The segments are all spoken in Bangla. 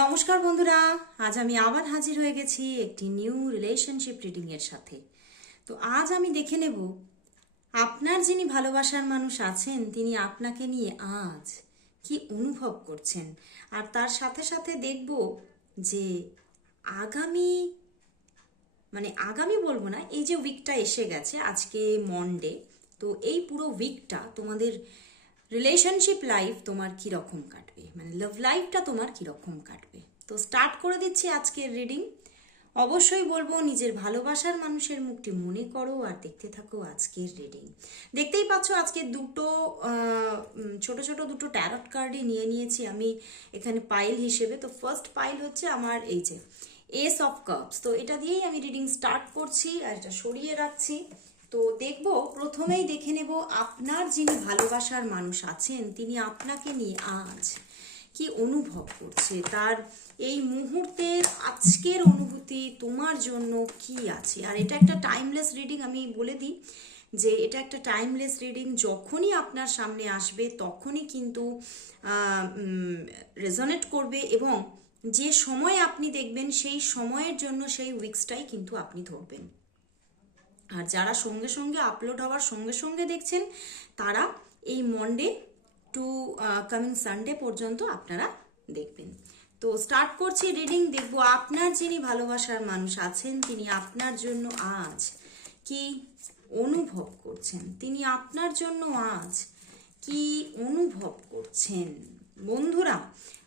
নমস্কার বন্ধুরা, আজ আমি আবার হাজির হয়ে গেছি একটি নিউ রিলেশনশিপ রিডিং এর সাথে। তো আজ আমি দেখে নেব, আপনার যিনি ভালোবাসার মানুষ আছেন, তিনি আপনাকে নিয়ে আজ কি অনুভব করছেন? আর তার সাথে সাথে দেখব যে আগামী মানে আগামী বলব না, এই যে উইকটা এসে গেছে, আজকে মন্ডে তো এই পুরো উইকটা তোমাদের রিলেশনশিপ লাইফ তোমার কি রকম কাটবে মানে লাভ লাইফটা তোমার কি রকম কাটবে? তো স্টার্ট করে দিচ্ছি আজকের রিডিং অবশ্যই বলব, নিজের ভালোবাসার মানুষের মুখটি মনে করো আর দেখতে থাকো আজকের রিডিং দেখতেই পাচ্ছ আজকে দুটো ছোট ছোট দুটো ট্যারট কার্ডই নিয়ে নিয়েছি আমি এখানে পাইল হিসেবে। তো ফার্স্ট পাইল হচ্ছে আমার এই যে এস অফ কাপস তো এটা দিয়েই আমি রিডিং স্টার্ট করছি আর এটা সরিয়ে রাখছি। তো দেখব, প্রথমেই দেখে নেব আপনার যিনি ভালোবাসার মানুষ আছেন, তিনি আপনাকে নিয়ে আজ কি অনুভব করছে? তার এই মুহূর্তে আজকের অনুভূতি তোমার জন্য কি আছে? আর এটা একটা টাইমলেস রিডিং আমি বলে দিই যে, এটা একটা টাইমলেস রিডিং যখনই আপনার সামনে আসবে, তখনই কিন্তু রেজনেট করবে এবং যে সময় আপনি দেখবেন, সেই সময়ের জন্য সেই উইক্সটাই কিন্তু আপনি ধরবেন। আর যারা সঙ্গে সঙ্গে আপলোড হওয়ার সঙ্গে সঙ্গে দেখছেন, তারা এই মন্ডে টু কামিং সানডে পর্যন্ত আপনারা দেখবেন। তো স্টার্ট করছি রিডিং দেখব আপনার যিনি ভালোবাসার মানুষ আছেন, তিনি আপনার জন্য আজ কি অনুভব করছেন? তিনি আপনার জন্য আজ কি অনুভব করছেন? বন্ধুরা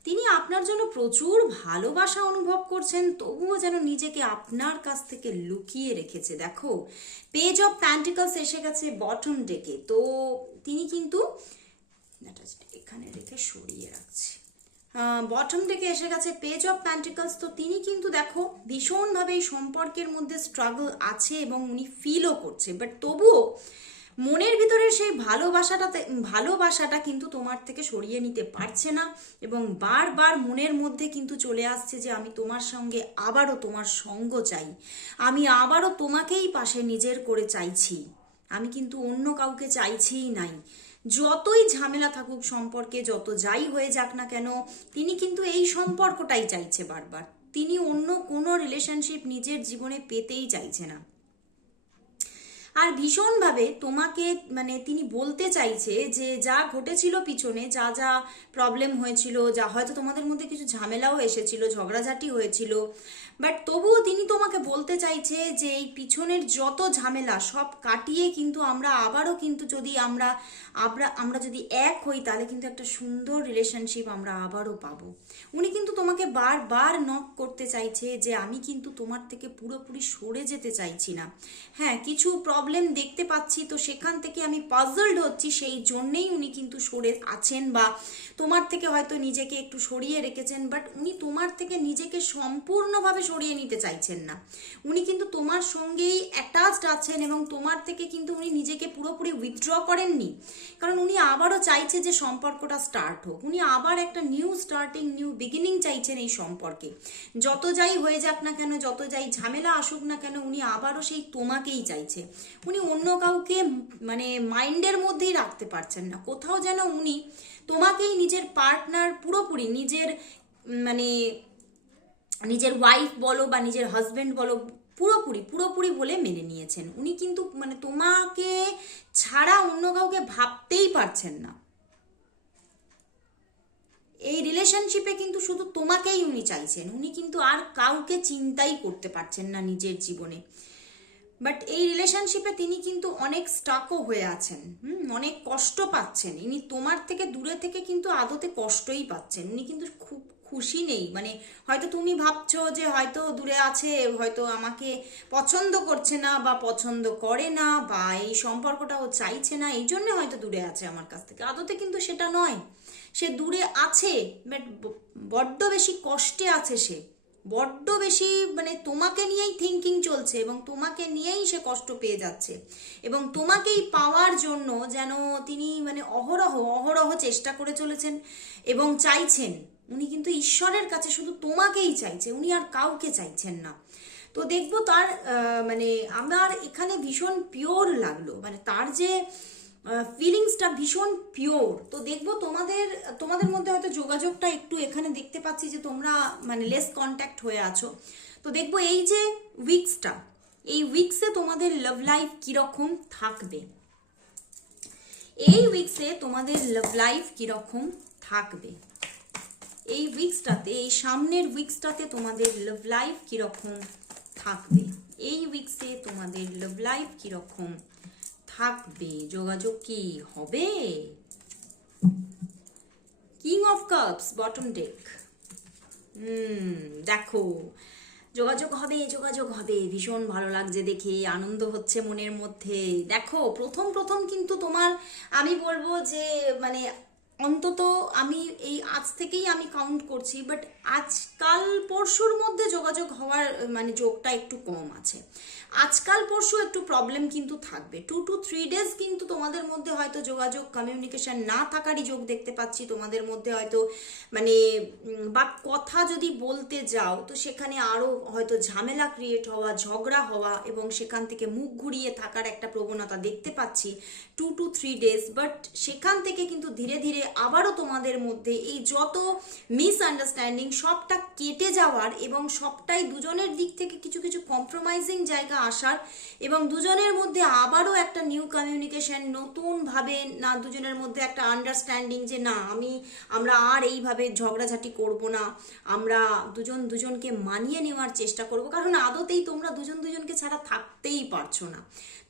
তিনি আপনার জন্য প্রচুর ভালোবাসা অনুভব করছেন, তবুও যেন নিজেকে আপনার কাছ থেকে লুকিয়ে রেখেছে। দেখো পেজ অফ প্যান্টিকলস এসে গেছে বটম ডেকে তো তিনি কিন্তু এখানে রেখে সরিয়ে রাখছি। বটম থেকে এসে গেছে পেজ অফ প্যান্টিকলস তো তিনি কিন্তু দেখো, ভীষণভাবে এই সম্পর্কের মধ্যে স্ট্রাগল আছে এবং উনি ফিলও করছে। বাট তবুও মনের ভিতরে সেই ভালোবাসাটাতে, ভালোবাসাটা কিন্তু তোমার থেকে সরিয়ে নিতে পারছে না এবং বারবার মনের মধ্যে কিন্তু চলে আসছে যে আমি তোমার সঙ্গে আবারও তোমার সঙ্গ চাই। আমি আবারও তোমাকেই পাশে নিজের করে চাইছি। আমি কিন্তু অন্য কাউকে চাইছিই নাই। যতই ঝামেলা থাকুক সম্পর্কে, যত যাই হয়ে যাক না কেন, তিনি কিন্তু এই সম্পর্কটাই চাইছে বারবার। তিনি অন্য কোনো রিলেশনশিপ নিজের জীবনে পেতেই চাইছে না। আর ভীষণভাবে তোমাকে মানে তিনি বলতে চাইছে যে যা ঘটেছিল পিছনে, যা যা প্রবলেম হয়েছিল, যা হয়তো তোমাদের মধ্যে কিছু ঝামেলাও এসেছিল, ঝগড়াঝাটি হয়েছিল বাট তবুও তিনি তোমাকে বলতে চাইছে যে এই পিছনের যত ঝামেলা সব কাটিয়ে কিন্তু আমরা আবারও কিন্তু যদি আমরা আমরা আমরা যদি এক হই, তাহলে কিন্তু একটা সুন্দর রিলেশনশিপ আমরা আবারও পাবো। উনি কিন্তু তোমাকে বারবার নক করতে চাইছে যে আমি কিন্তু তোমার থেকে পুরোপুরি সরে যেতে চাইছি না। হ্যাঁ কিছু প্রবলেম দেখতে পাচ্ছি, তো সেখান থেকে আমি পাজলড হচ্ছি, সেই জন্যেই উনি কিন্তু সরে আছেন বা তোমার থেকে হয়তো নিজেকে একটু সরিয়ে রেখেছেন। বাট উনি তোমার থেকে নিজেকে সম্পূর্ণভাবে সরিয়ে নিতে চাইছেন না। উনি কিন্তু তোমার সঙ্গেই অ্যাটাচড আছেন এবং তোমার থেকে কিন্তু উনি নিজেকে পুরোপুরি উইথড্র করেননি। কারণ উনি আবারও চাইছে যে সম্পর্কটা স্টার্ট হোক। উনি আবার একটা নিউ স্টার্টিং নিউ বিগিনিং চাইছেন এই সম্পর্কে। যত যাই হয়ে যাক না কেন, যত যাই ঝামেলা আসুক না কেন, উনি আবারও সেই তোমাকেই চাইছে। উনি অন্য কাউকে মানে মাইন্ডের মধ্যেই রাখতে পারছেন না। কোথাও যেন উনি তোমাকেই নিজের পার্টনার পুরোপুরি নিজের মানে নিজের ওয়াইফ বলো বা নিজের হাজবেন্ড বলো, পুরোপুরি পুরোপুরি বলে মেনে নিয়েছেন। উনি কিন্তু মানে তোমাকে ছাড়া অন্য কাউকে ভাবতেই পারছেন না। এই রিলেশনশিপে কিন্তু শুধু তোমাকেই উনি চাইছেন। উনি কিন্তু আর কাউকে চিন্তাই করতে পারছেন না নিজের জীবনে। বাট এই রিলেশনশিপে তিনি কিন্তু অনেক স্টাকও হয়ে আছেন। হুম, অনেক কষ্ট পাচ্ছেন। ইনি তোমার থেকে দূরে থেকে কিন্তু আদতে কষ্টই পাচ্ছেন। উনি কিন্তু খুব খুশি নেই। মানে হয়তো তুমি ভাবছ যে হয়তো দূরে আছে, হয়তো আমাকে পছন্দ করছে না বা পছন্দ করে না বা এই সম্পর্কটা ও চাইছে না, এই জন্য হয়তো দূরে আছে আমার কাছ থেকে। আদতে কিন্তু সেটা নয়। সে দূরে আছে, বাট বড্ড বেশি কষ্টে আছে সে। বড্ড বেশি মানে তোমাকে নিয়েই থিঙ্কিং চলছে এবং তোমাকে নিয়েই সে কষ্ট পেয়ে যাচ্ছে। এবং তোমাকেই পাওয়ার জন্য যেন তিনি মানে অহরহ অহরহ চেষ্টা করে চলেছেন এবং চাইছেন। উনি কিন্তু ঈশ্বরের কাছে শুধু তোমাকেই চাইছে, উনি আর কাউকে চাইছেন না। তো দেখব তার মানে আমার এখানে ভীষণ পিওর লাগল মানে তার যে ফিলিংসটা ভীষণ পিওর তো দেখব তোমাদের তোমাদের মধ্যে হয়তো যোগাযোগটা একটু এখানে দেখতে পাচ্ছি যে তোমরা মানে লেস কন্ট্যাক্ট হয়ে আছো। তো দেখব এই যে উইক্সটা এই উইক্সে তোমাদের লাভ লাইফ কীরকম থাকবে? এই উইক্সে তোমাদের লাভ লাইফ কীরকম থাকবে? এই উইক্সটাতে এই সামনের উইক্সটাতে তোমাদের লাভ লাইফ কীরকম থাকবে? এই উইক্সে তোমাদের লাভ লাইফ কীরকম থাকবে? যোগাযোগ কি হবে? King of cups bottom deck হুম, দেখো। যোগাযোগ হবে যোগাযোগ হবে। ভীষণ ভালো লাগছে দেখে, আনন্দ হচ্ছে মনের মধ্যে। দেখো, প্রথম প্রথম কিন্তু তোমার, আমি বলব যে মানে অন্তত আমি এই আজ থেকেই আমি কাউন্ট করছি বাট আজকাল পরশুর মধ্যে যোগাযোগ হওয়ার মানে যোগটা একটু কম আছে। আজকাল পরশু একটু প্রবলেম কিন্তু থাকবে। টু টু থ্রি ডেজ কিন্তু তোমাদের মধ্যে হয়তো যোগাযোগ কমিউনিকেশন না থাকারই যোগ দেখতে পাচ্ছি। তোমাদের মধ্যে হয়তো মানে বা কথা যদি বলতে যাও, তো সেখানে আরও হয়তো ঝামেলা ক্রিয়েট হওয়া, ঝগড়া হওয়া এবং সেখান থেকে মুখ ঘুরিয়ে থাকার একটা প্রবণতা দেখতে পাচ্ছি two to three days but সেখান থেকে কিন্তু ধীরে ধীরে আবারও তোমাদের মধ্যে এই যত মিসআন্ডারস্ট্যান্ডিং সবটা কেটে যাওয়ার এবং সবটাই দুজনের দিক থেকে কিছু কিছু কম্প্রোমাইজিং জায়গা আসার এবং দুজনের মধ্যে আবারও একটা নিউ কমিউনিকেশন নতুনভাবে না দুজনের মধ্যে একটা আন্ডারস্ট্যান্ডিং যে না, আমি, আমরা আর এইভাবে ঝগড়াঝাটি করব না। আমরা দুজন দুজনকে মানিয়ে নেওয়ার চেষ্টা করব। কারণ আদতেই তোমরা দুজন দুজনকে ছাড়া থাকতেই পারছ না।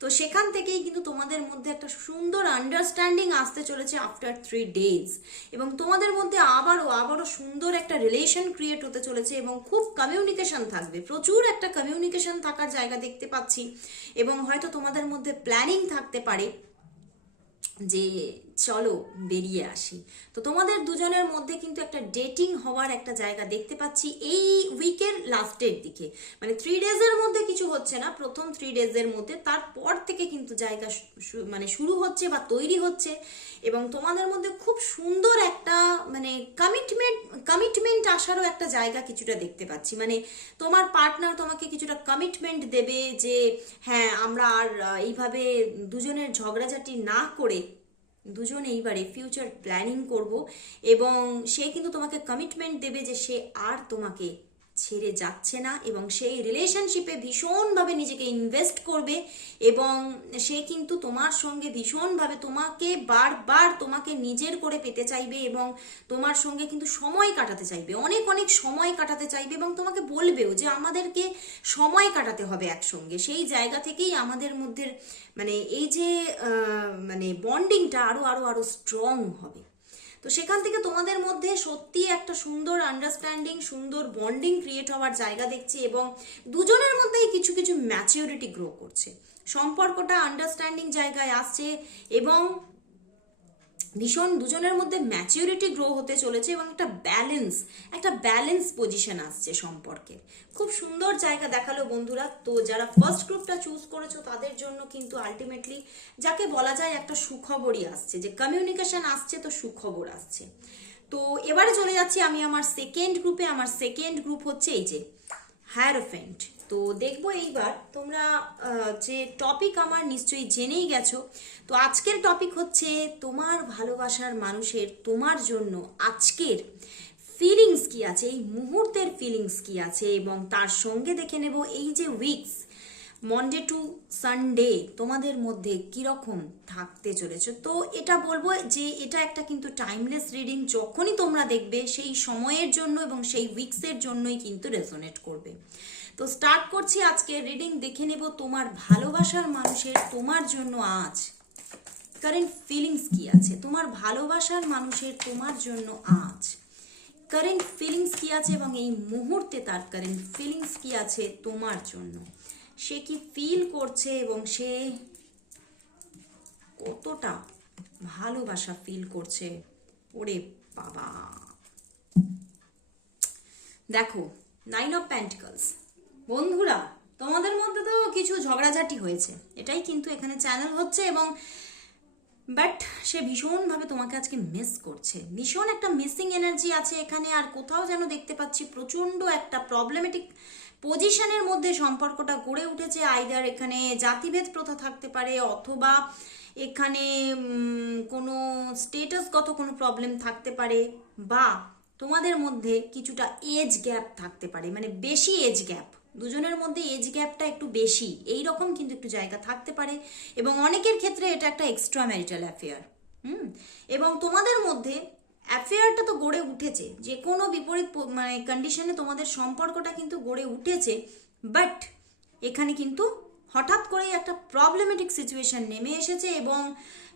তো সেখান থেকেই কিন্তু তোমাদের মধ্যে একটা সুন্দর আন্ডারস্ট্যান্ডিং আসতে চলেছে আফটার থ্রি ডেজ এবং তোমাদের মধ্যে আবারও আবারও সুন্দর একটা রিলেশন ক্রিয়েট হতে চলেছে এবং খুব কমিউনিকেশন থাকবে। প্রচুর একটা কমিউনিকেশন থাকার জায়গা দেখতে পাচ্ছি। এবং হয়তো তোমাদের মধ্যে প্ল্যানিং থাকতে পারে যে চলো বেরিয়ে আসি। তো তোমাদের দুজনের মধ্যে কিন্তু একটা ডেটিং হওয়ার একটা জায়গা দেখতে পাচ্ছি এই উইকের লাস্টের দিকে। মানে থ্রি ডেজের মধ্যে কিছু হচ্ছে না, প্রথম থ্রি ডেজের মধ্যে। তারপর থেকে কিন্তু জায়গা মানে শুরু হচ্ছে বা তৈরি হচ্ছে এবং তোমাদের মধ্যে খুব সুন্দর একটা মানে কমিটমেন্ট কমিটমেন্ট আসারও একটা জায়গা কিছুটা দেখতে পাচ্ছি। মানে তোমার পার্টনার তোমাকে কিছুটা কমিটমেন্ট দেবে যে হ্যাঁ আমরা আর এইভাবে দুজনের ঝগড়াঝাটি না করে দুজন এইবারে ফিউচার প্ল্যানিং করব এবং সে কিন্তু তোমাকে কমিটমেন্ট দেবে যে সে আর তোমাকে ছেড়ে যাচ্ছে না এবং সেই রিলেশনশিপে ভীষণভাবে নিজেকে ইনভেস্ট করবে এবং সে কিন্তু তোমার সঙ্গে ভীষণভাবে তোমাকে বারবার তোমাকে নিজের করে পেতে চাইবে এবং তোমার সঙ্গে কিন্তু সময় কাটাতে চাইবে। অনেক অনেক সময় কাটাতে চাইবে এবং তোমাকে বলবেও যে আমাদেরকে সময় কাটাতে হবে একসঙ্গে। সেই জায়গা থেকেই আমাদের মধ্যে মানে এই যে মানে বন্ডিংটা আরও আরও আরও স্ট্রং হবে। তো সেখান থেকে তোমাদের মধ্যে সত্যি একটা সুন্দর আন্ডারস্ট্যান্ডিং সুন্দর বন্ডিং ক্রিয়েট হওয়ার জায়গা দেখছি এবং দুজনের মধ্যেই কিছু কিছু ম্যাচিউরিটি গ্রো করছে। সম্পর্কটা আন্ডারস্ট্যান্ডিং জায়গায় আসছে এবং ভীষণ দুজনের মধ্যে ম্যাচিউরিটি গ্রো হতে চলেছে এবং একটা ব্যালেন্স একটা ব্যালেন্স পজিশন আসছে সম্পর্কে। খুব সুন্দর জায়গা দেখাল বন্ধুরা। তো যারা ফার্স্ট গ্রুপটা চুজ করেছ, তাদের জন্য কিন্তু আলটিমেটলি যাকে বলা যায় একটা সুখবরই আসছে। যে কমিউনিকেশন আসছে, তো সুখবর আসছে। তো এবারে চলে যাচ্ছি আমি আমার সেকেন্ড গ্রুপে আমার সেকেন্ড গ্রুপ হচ্ছে এই যে হায়ার হ্যারোফেন্ট তো দেখব এইবার। তোমরা যে টপিক আমার নিশ্চয়ই জেনেই গেছো। তো আজকের টপিক হচ্ছে তোমার ভালোবাসার মানুষের তোমার জন্য আজকের ফিলিংস কি আছে, এই মুহূর্তের ফিলিংস কি আছে এবং তার সঙ্গে দেখে নেব এই যে উইকস মন্ডে টু সানডে তোমাদের মধ্যে কীরকম থাকতে চলেছে। তো এটা বলব যে এটা একটা কিন্তু টাইমলেস রিডিং যখনই তোমরা দেখবে সেই সময়ের জন্য এবং সেই উইকসের জন্যই কিন্তু রেজোনেট করবে। তো স্টার্ট করছি আজকে রিডিং দেখে নেব তোমার ভালোবাসার মানুষের তোমার জন্য আজ। কারেন্ট ফিলিংস কি আছে? তোমার ভালোবাসার মানুষের তোমার জন্য আজ। কারেন্ট ফিলিংস কি আছে এবং এই মুহূর্তে তার কারেন্ট ফিলিংস কি আছে তোমার জন্য? সে কি ফিল করছে এবং সে কতটা ভালোবাসা ফিল করছে? ওরে বাবা। দেখো নাইন অফ প্যান্টিকলস বন্ধুরা, তোমাদের মধ্যে তো কিছু ঝগড়াঝাটি হয়েছে। এটাই কিন্তু এখানে চ্যানেল হচ্ছে এবং বাট সে ভীষণভাবে তোমাকে আজকে মিস করছে। ভীষণ একটা মিসিং এনার্জি আছে এখানে আর কোথাও যেন দেখতে পাচ্ছি প্রচণ্ড একটা প্রবলেমেটিক পজিশনের মধ্যে সম্পর্কটা গড়ে উঠেছে। আইদার এখানে জাতিভেদ প্রথা থাকতে পারে অথবা এখানে কোনো স্টেটাসগত কোনো প্রবলেম থাকতে পারে বা তোমাদের মধ্যে কিছুটা এজ গ্যাপ থাকতে পারে। মানে বেশি এজ গ্যাপ দুজনের মধ্যে এজ গ্যাপটা একটু বেশি। এই রকম কিন্তু একটু জায়গা থাকতে পারে এবং অনেকের ক্ষেত্রে এটা একটা এক্সট্রা ম্যারিটাল অ্যাফেয়ার হুম? এবং তোমাদের মধ্যে অ্যাফেয়ারটা তো গড়ে উঠেছে, যে কোনো বিপরীত মানে কন্ডিশনে তোমাদের সম্পর্কটা কিন্তু গড়ে উঠেছে বাট এখানে কিন্তু হঠাৎ করেই একটা প্রবলেমেটিক সিচুয়েশন নেমে এসেছে এবং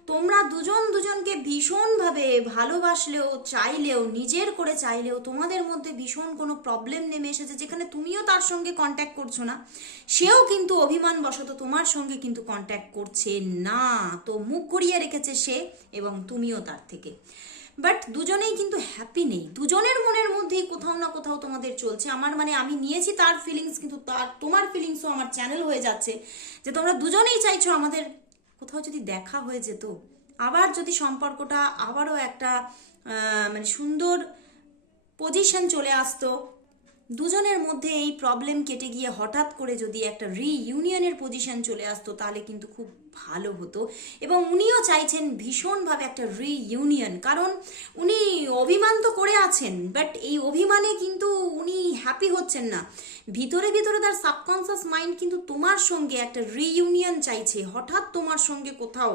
তোমরা দুজন দুজনকে ভীষণভাবে ভালোবাসলেও, চাইলেও, নিজের করে চাইলেও তোমাদের মধ্যে ভীষণ কোনো প্রবলেম নেমে এসেছে যেখানে তুমিও তার সঙ্গে কন্ট্যাক্ট করছ না। সেও কিন্তু অভিমানবশত তোমার সঙ্গে কিন্তু কন্ট্যাক্ট করছে না। তো মুখ ঘুরিয়ে রেখেছে সে এবং তুমিও তার থেকে। বাট দুজনেই কিন্তু হ্যাপি নেই। দুজনের মনের মধ্যেই কোথাও না কোথাও তোমাদের চলছে। আমার মানে আমি নিয়েছি তার ফিলিংস কিন্তু তার, তোমার ফিলিংসও আমার চ্যানেল হয়ে যাচ্ছে যে তোমরা দুজনেই চাইছো আমাদের কোথাও যদি দেখা হয়ে যেত, আবার যদি সম্পর্কটা আবারও একটা মানে সুন্দর পজিশন চলে আসতো দুজনের মধ্যে এই প্রবলেম কেটে গিয়ে হঠাৎ করে যদি একটা রিইউনিয়নের পজিশন চলে আসতো, তাহলে কিন্তু খুব ভালো হতো। এবং উনিও চাইছেন ভীষণভাবে একটা রিইউনিয়ন কারণ উনি অভিমান তো করে আছেন বাট এই অভিমানে কিন্তু উনি হ্যাপি হচ্ছেন না। ভিতরে ভিতরে তার সাবকনসিয়াস মাইন্ড কিন্তু তোমার সঙ্গে একটা রিইউনিয়ন চাইছে, হঠাৎ তোমার সঙ্গে কোথাও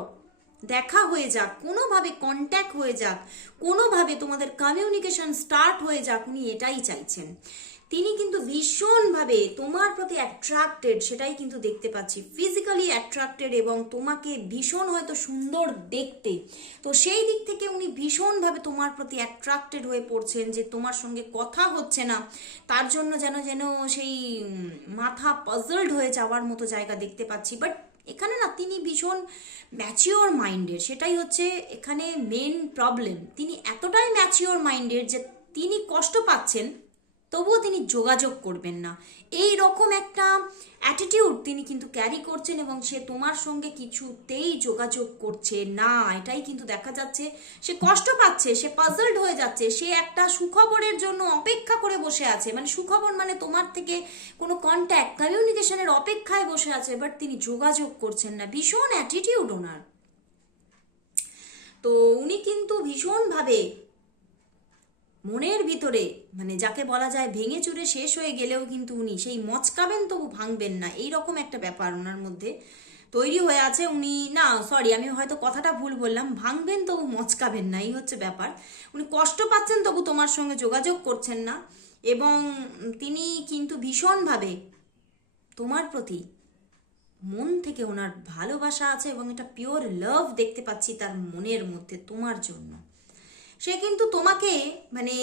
দেখা হয়ে যাক, কোনোভাবে কন্ট্যাক্ট হয়ে যাক, কোনোভাবে তোমাদের কমিউনিকেশন স্টার্ট হয়ে যাক, উনি এটাই চাইছেন। তিনি কিন্তু ভীষণভাবে তোমার প্রতি অ্যাট্রাক্টেড সেটাই কিন্তু দেখতে পাচ্ছি। ফিজিক্যালি অ্যাট্রাক্টেড এবং তোমাকে ভীষণ হয়তো সুন্দর দেখতে। তো সেই দিক থেকে উনি ভীষণভাবে তোমার প্রতি অ্যাট্রাক্টেড হয়ে পড়ছেন যে তোমার সঙ্গে কথা হচ্ছে না। তার জন্য যেন যেন সেই মাথা পাজলড হয়ে যাওয়ার মতো জায়গা দেখতে পাচ্ছি। বাট এখানে না, তিনি ভীষণ ম্যাচিওর মাইন্ডের সেটাই হচ্ছে এখানে মেন প্রবলেম তিনি এতটাই ম্যাচিওর মাইন্ডের যে তিনি কষ্ট পাচ্ছেন তবুও তিনি যোগাযোগ করবেন না। এই রকম একটা অ্যাটিটিউড তিনি কিন্তু ক্যারি করছেন এবং সে তোমার সঙ্গে কিছুতেই যোগাযোগ করছে না। এটাই কিন্তু দেখা যাচ্ছে। সে কষ্ট পাচ্ছে, সে পাজলড হয়ে যাচ্ছে, সে একটা সুখবরের জন্য অপেক্ষা করে বসে আছে। মানে সুখবর মানে তোমার থেকে কোনো কন্ট্যাক্ট কমিউনিকেশনের অপেক্ষায় বসে আছে বাট তিনি যোগাযোগ করছেন না। ভীষণ অ্যাটিটিউড ওনার। তো উনি কিন্তু ভীষণভাবে মনের ভিতরে মানে যাকে বলা যায় ভেঙে চুরে শেষ হয়ে গেলেও কিন্তু উনি সেই মচকাবেন তবু ভাঙবেন না। এই রকম একটা ব্যাপার ওনার মধ্যে তৈরি হয়ে আছে। উনি, না সরি আমি হয়তো কথাটা ভুল বললাম, ভাঙবেন তবু মচকাবেন না, এই হচ্ছে ব্যাপার। উনি কষ্ট পাচ্ছেন তবু তোমার সঙ্গে যোগাযোগ করছেন না এবং তিনি কিন্তু ভীষণভাবে তোমার প্রতি মন থেকে ওনার ভালোবাসা আছে এবং এটা পিওর লাভ দেখতে পাচ্ছি তার মনের মধ্যে তোমার জন্য। সে কিন্তু তোমাকে মানে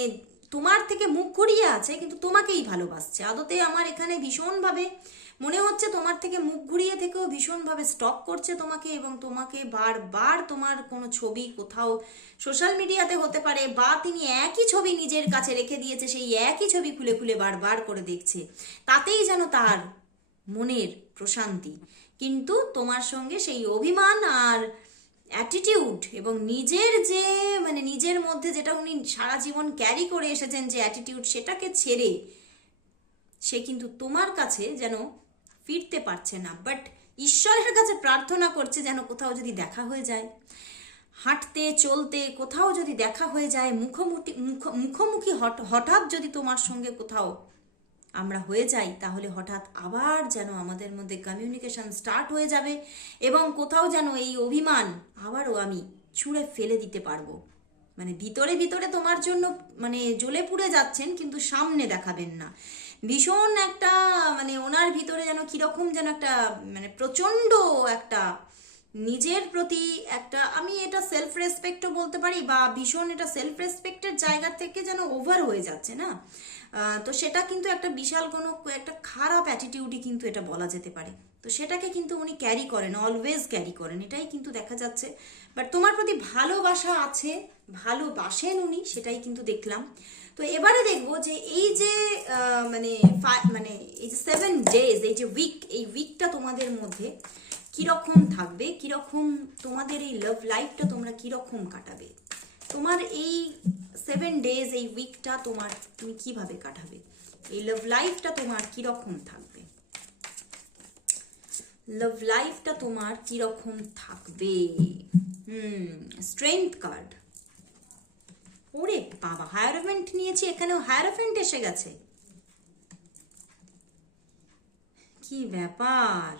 তোমার থেকে মুখ ঘুরিয়ে আছে, কিন্তু তোমাকেই ভালোবাসছে। আদতে আমার এখানে ভীষণভাবে মনে হচ্ছে তোমার থেকে মুখ ঘুরিয়ে থেকেও ভীষণভাবে স্টক করছে তোমাকে এবং তোমাকে বারবার তোমার কোনো ছবি কোথাও সোশ্যাল মিডিয়াতে হতে পারে বা তিনি একই ছবি নিজের কাছে রেখে দিয়েছে, সেই একই ছবি খুলে খুলে বারবার করে দেখছে। তাতেই যেন তার মনের প্রশান্তি। কিন্তু তোমার সঙ্গে সেই অভিমান আর অ্যাটিটিউড এবং নিজের যে মানে নিজের মধ্যে যেটা উনি সারা জীবন ক্যারি করে এসেছেন যে অ্যাটিটিউড সেটাকে ছেড়ে সে কিন্তু তোমার কাছে যেন ফিরতে পারছে না। বাট ঈশ্বরের কাছে প্রার্থনা করছে যেন কোথাও যদি দেখা হয়ে যায়, হাঁটতে, চলতে, কোথাও যদি দেখা হয়ে যায়, মুখোমুখি, মুখ- মুখোমুখি হঠাৎ যদি তোমার সঙ্গে কোথাও আমরা হয়ে যাই, তাহলে হঠাৎ আবার যেন আমাদের মধ্যে কমিউনিকেশন স্টার্ট হয়ে যাবে এবং কোথাও যেন এই অভিমান আবারও আমি ছুঁড়ে ফেলে দিতে পারব। মানে ভিতরে ভিতরে তোমার জন্য মানে জ্বলে পুড়ে যাচ্ছেন কিন্তু সামনে দেখাবেন না। ভীষণ একটা মানে ওনার ভিতরে যেন কীরকম যেন একটা মানে প্রচণ্ড একটা নিজের প্রতি একটা আমি এটা সেলফ রেসপেক্টও বলতে পারি বা ভীষণ এটা সেলফ রেসপেক্টের জায়গা থেকে যেন ওভার হয়ে যাচ্ছে না? তো সেটা কিন্তু একটা বিশাল কোনো একটা খারাপ অ্যাটিটিউডই কিন্তু এটা বলা যেতে পারে। তো সেটাকে কিন্তু উনি ক্যারি করেন অলওয়েজ ক্যারি করেন, এটাই কিন্তু দেখা যাচ্ছে। বাট তোমার প্রতি ভালোবাসা আছে, ভালোবাসেন উনি, সেটাই কিন্তু দেখলাম। তো এবারে দেখব যে এই যে মানে মানে এই যে সেভেন ডেজ এই যে উইক এই উইকটা তোমাদের মধ্যে কীরকম থাকবে, কীরকম তোমাদের এই লাভ লাইফটা তোমরা কীরকম কাটাবে? তোমার এই সেভেন ডেজ এই উইকটা তোমার তুমি কীভাবে কাটাবে? এই লাভ লাইফটা তোমার কীরকম থাকবে? লাভ লাইফটা তোমার কীরকম থাকবে? হুম স্ট্রেংথ কার্ড ওরে বাবা হায়ারভেন্ট নিয়েছি, এখানেও হায়ারভেন্ট এসে গেছে। কি ব্যাপার?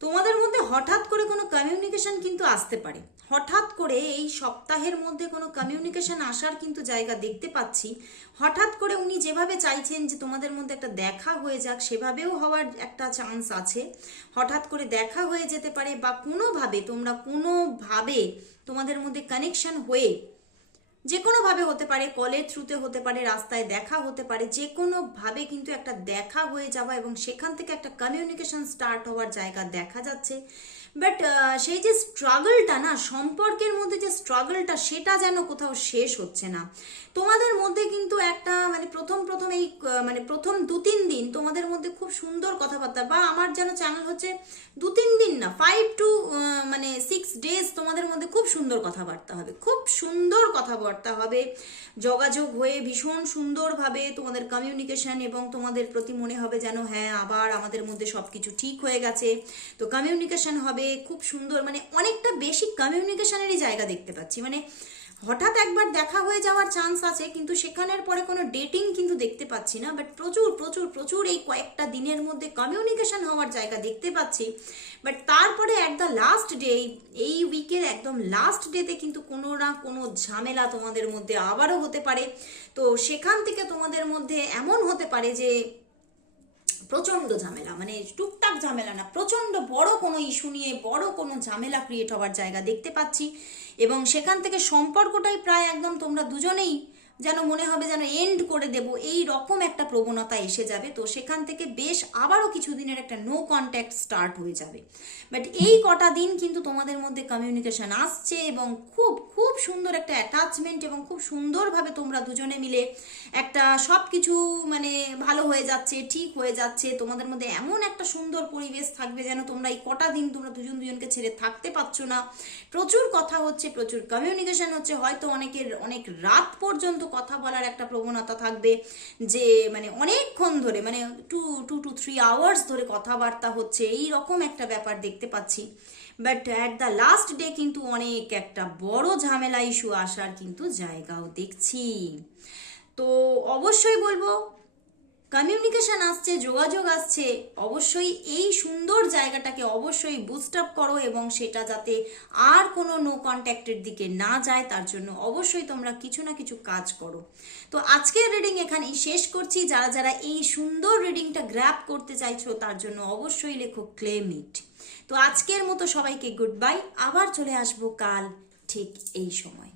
তোমাদের মধ্যে হঠাৎ করে কোনো কমিউনিকেশন কিন্তু আসতে পারে। হঠাৎ করে এই সপ্তাহের মধ্যে কোনো কমিউনিকেশন আসার কিন্তু জায়গা দেখতে পাচ্ছি। হঠাৎ করে উনি যেভাবে চাইছেন যে তোমাদের মধ্যে একটা দেখা হয়ে যাক, সেভাবেও হওয়ার একটা চান্স আছে। হঠাৎ করে দেখা হয়ে যেতে পারে বা কোনোভাবে, তোমরা কোনোভাবে তোমাদের মধ্যে কানেকশন হয়ে যে কোনোভাবে হতে পারে, কলের থ্রুতে হতে পারে, রাস্তায় দেখা হতে পারে যে কোনোভাবে কিন্তু একটা দেখা হয়ে যাওয়া এবং সেখান থেকে একটা কমিউনিকেশন স্টার্ট হওয়ার জায়গা দেখা যাচ্ছে। বাট সেই যে স্ট্রাগলটা না, সম্পর্কের মধ্যে যে স্ট্রাগলটা সেটা যেন কোথাও শেষ হচ্ছে না। তোমাদের মধ্যে কিন্তু একটা মানে প্রথম প্রথম এই মানে প্রথম দু তিন দিন তোমাদের মধ্যে খুব সুন্দর কথাবার্তা বা আমার যেন চ্যানেল হচ্ছে দু তিন দিন না ফাইভ টু মানে সিক্স ডেজ তোমাদের মধ্যে খুব সুন্দর কথাবার্তা হবে। খুব সুন্দর কথাবার্তা হবে। যোগাযোগ হয়ে ভীষণ সুন্দরভাবে তোমাদের কমিউনিকেশন এবং তোমাদের প্রতি মনে হবে যেন হ্যাঁ আবার আমাদের মধ্যে সব কিছু ঠিক হয়ে গেছে। তো কমিউনিকেশন হবে খুব সুন্দর মানে অনেকটা বেশি কমিউনিকেশনেরই জায়গা দেখতে পাচ্ছি। মানে হঠাৎ একবার দেখা হয়ে যাওয়ার চান্স আছে, কিন্তু সেখানের পরে কোনো ডেটিং কিন্তু দেখতে পাচ্ছি না। বাট প্রচুর প্রচুর প্রচুর এই কয়েকটা দিনের মধ্যে কমিউনিকেশন হওয়ার জায়গা দেখতে পাচ্ছি। বাট তারপরে এক দ্য লাস্ট ডে এই উইকের একদম লাস্ট ডেতে কিন্তু কোনো না কোনো ঝামেলা তোমাদের মধ্যে আবারও হতে পারে। তো সেখান থেকে তোমাদের মধ্যে এমন হতে পারে যে প্রচণ্ড ঝামেলা মানে টুকটাক ঝামেলা না, প্রচণ্ড বড় কোনো ইস্যু নিয়ে বড় কোনো ঝামেলা ক্রিয়েট হওয়ার জায়গা দেখতে পাচ্ছি। এবং সেখান থেকে সম্পর্কটাই প্রায় একদম তোমরা দুজনেই যেন মনে হবে যেন এন্ড করে দেব। এই রকম একটা প্রবণতা এসে যাবে। তো সেখান থেকে বেশ আবারও কিছুদিনের একটা নো কন্ট্যাক্ট স্টার্ট হয়ে যাবে। বাট এই কটা দিন কিন্তু তোমাদের মধ্যে কমিউনিকেশন আসছে এবং খুব খুব সুন্দর একটা অ্যাটাচমেন্ট এবং খুব সুন্দরভাবে তোমরা দুজনে মিলে একটা সব কিছু মানে ভালো হয়ে যাচ্ছে, ঠিক হয়ে যাচ্ছে। তোমাদের মধ্যে এমন একটা সুন্দর পরিবেশ থাকবে যেন তোমরা এই কটা দিন তোমরা দুজন দুজনকে ছেড়ে থাকতে পারছ না। প্রচুর কথা হচ্ছে, প্রচুর কমিউনিকেশন হচ্ছে। হয়তো অনেকের, অনেক রাত পর্যন্ত কথা বলার একটা প্রবণতা থাকবে যে মানে অনেকক্ষণ ধরে মানে two two to three hours ধরে কথাবার্তা হচ্ছে এই রকম একটা ব্যাপার দেখতে পাচ্ছি। But at the last day কিন্তু অনেক একটা বড় ঝামেলা ইস্যু আসার কিন্তু জায়গাও দেখছি। তো অবশ্যই বলব কমিউনিকেশন আসছে, যোগাযোগ আসছে, অবশ্যই এই সুন্দর জায়গাটাকে অবশ্যই বুস্ট আপ করো এবং সেটা যাতে আর কোনো নো কন্ট্যাক্টের দিকে না যায়, তার জন্য অবশ্যই তোমরা কিছু না কিছু কাজ করো। তো আজকের রিডিং এখানেই শেষ করছি। যারা যারা এই সুন্দর রিডিংটা গ্র্যাপ করতে চাইছো, তার জন্য অবশ্যই লেখো ক্লেম ইট তো আজকের মতো সবাইকে গুড বাই আবার চলে আসব কাল ঠিক এই সময়।